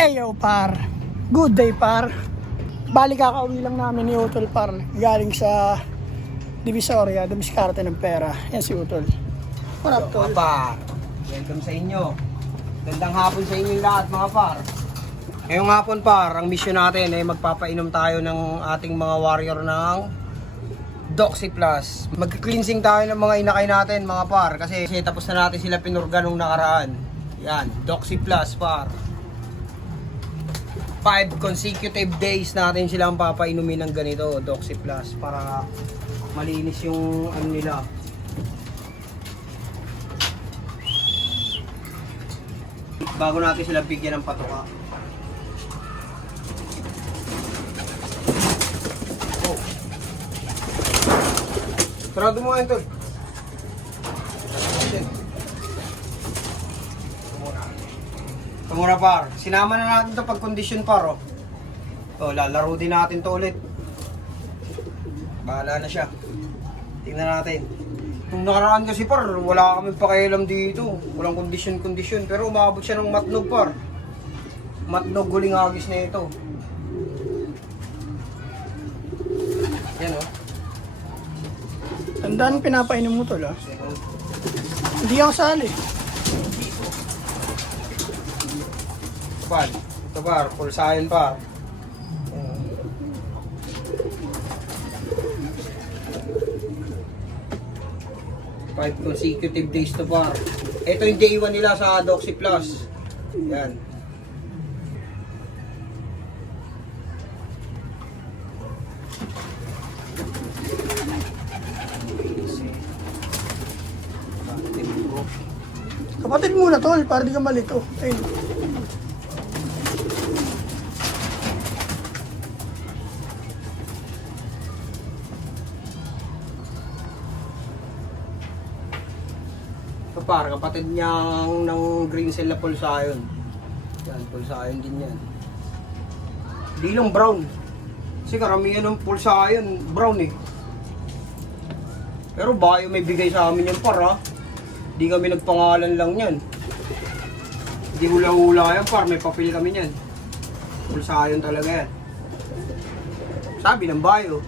Eyo par, good day par. Bali kakauwi lang namin ni Utol par. Galing sa Divisoria, dumiskarte ng pera. Yan si Utol. What up, Tol? Mga par, welcome sa inyo. Gandang hapon sa inyo lahat mga par. Ngayong hapon par, ang mission natin ay magpapainom tayo ng ating mga warrior ng Doxy Plus. Mag-cleansing tayo ng mga inakay natin mga par. Kasi tapos na natin sila pinurga nung nakaraan. Yan, Doxy Plus par. 5 consecutive days natin silang papainumin ng ganito, Doxy Plus, para malinis yung ano nila. Bago natin sila bigyan ng patuka. Oh. Sarado mo nga ito. Ito muna par. Sinama na natin ito pag condition par. Oh, lalaro din natin to ulit. Bahala na siya. Tingnan natin. Nung nakaraan kasi par, wala kami pakialam dito. Walang kondisyon. Pero umabot siya ng matnog par. Matnog guling agis na ito. Yan o. Tandaan pinapainom mo, Tol, ha? Hindi ako sali. Par. Ito par, full science par. 5 consecutive days to par. Ito yung day 1 nila sa Doxy Plus. Yan. Kapatid muna, Tol, para di ka malito. Ayun. Ito par, kapatid niyang ng green cell na pulsayon. Yan, pulsayon din yan. Di lang brown. Kasi karamihan ng pulsayon, brown eh. Pero baka yung may bigay sa amin yan par ha. Di kami nagpangalan lang yan. Hindi hula-hula yan par, may papel kami yan. Pulsayon talaga yan. Sabi ng bayo.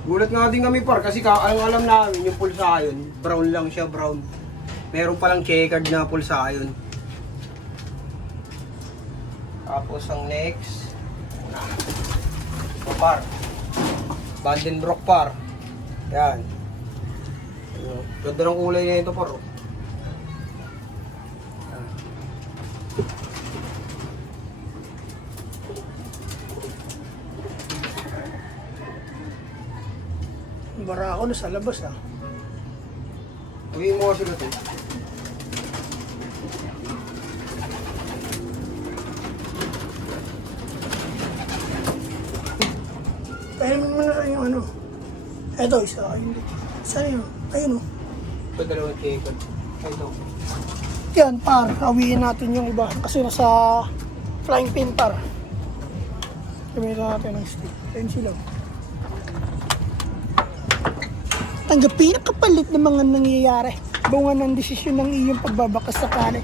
Gulat nga din kami par kasi ang alam namin yung pulsayon, brown lang siya, brown. Meron palang checkered na pulsayon. Tapos ang next, ito par, Vandenbroek par. Yan. Ganda ng kulay na ito par. Bara ako na sa labas, ha? Uwi mo kasi ito. Pahinamin mo na yung ano. Eto, isa. Ayun. Saan yun? Ayun, oh. Ito dalawang checkered. Ito. Yan, par. Hawiin natin yung iba. Kasi nasa flying pin, par. Gamitin natin ng stick. Ayun sila. Tanggapin ang kapalit ng mga nangyayari. Bunga ng desisyon ng iyong pagbabakas sa kane.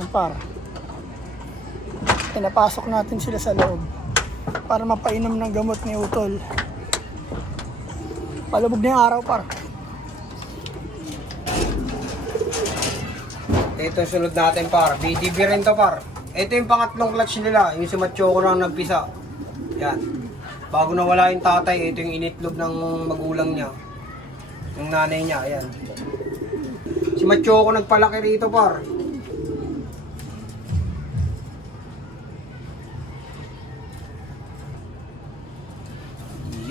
Yan par. Pinapasok natin sila sa loob para mapainom ng gamot ni Utol. Palubog na yung araw par. Ito yung sunod natin par. BDB rin to par. Ito yung pangatlong clutch nila. Yung si Machoco na nagpisa. Yan. Bago nawala yung tatay, ito yung initlog ng magulang niya. Yung nanay niya. Ayan. Si Machoco nagpalaki rito par.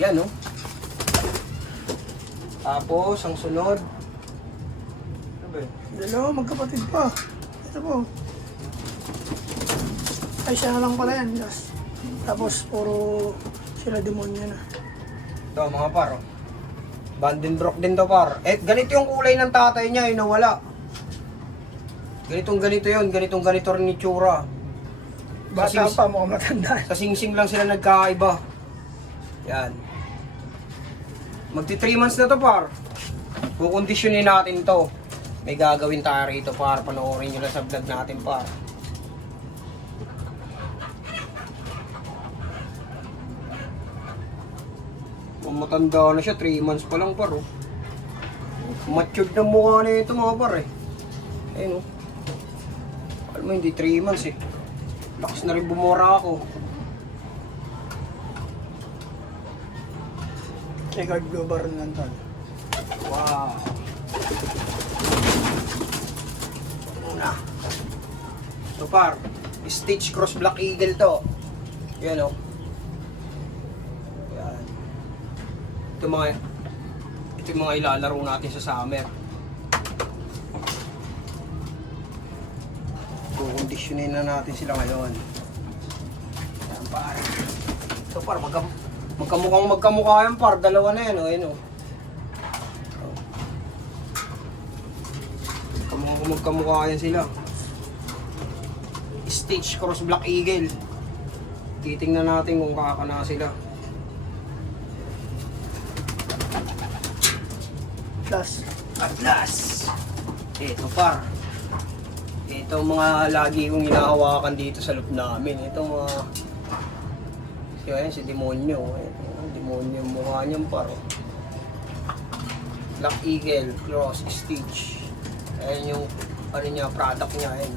Yan no. Tapos, ang sunod. Ano ba yun? Dalawa, magkapatid pa. Ito po. Ay, siya na lang pala yan. Yes. Tapos, puro sila demonyo na. Ito, mga par. Vandenbroek din to par. Eh, ganito yung kulay ng tatay niya, yung nawala. Ganito yun, ganito rin ni Tsura. Bata pa, mukhang matanda. Sa singsing lang sila nagkaiba. Yan. Magti 3 months na to, par. Kukondisyonin natin to. May gagawin tayo rito, par. Panoorin nyo lang sa vlog natin, par. Matanda na siya, 3 months pa lang, par. Oh. Matured na mukha na ito, mga par, eh. Ayun, oh. Alam mo, hindi 3 months, eh. Lakas na rin bumura ako. Record global lang tol. Wow. Muna. So par, Stitch Cross Black Eagle to. Yan o. Yan. Ito yung mga ilalaro natin sa summer. Kukondisyonin na natin sila ngayon. Yan par. So par, magkamukha yan par. Dalawa na yan o. Yan o. Magkamukha yan sila. Stitch Cross Black Eagle. Titingnan natin kung kakana sila. Plus. At last, ito par. Ito mga lagi kong hinahawakan dito sa loob namin. Ito mga si Demonyo. Ito, Demonyo yung mukha niyan par. Black Eagle Cross Stitch. Ayan yung ano niya, product niya. Ayan.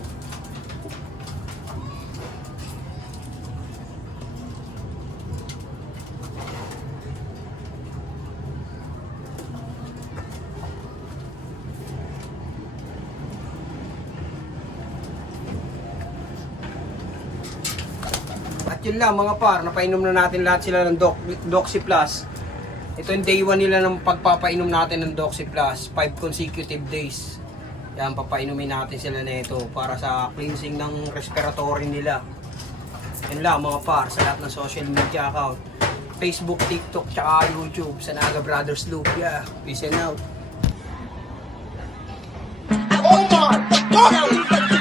At yun lang mga par, napainom na natin lahat sila ng Doxy Plus. Ito yung day 1 nila ng pagpapainom natin ng Doxy Plus, 5 consecutive days. Yan, papainumin natin sila nito para sa cleansing ng respiratory nila. Yun lang mga par, sa lahat ng social media account. Facebook, TikTok, tsaka YouTube, sa Naga Brothers Loop. Yeah, peace and out. Oh my God!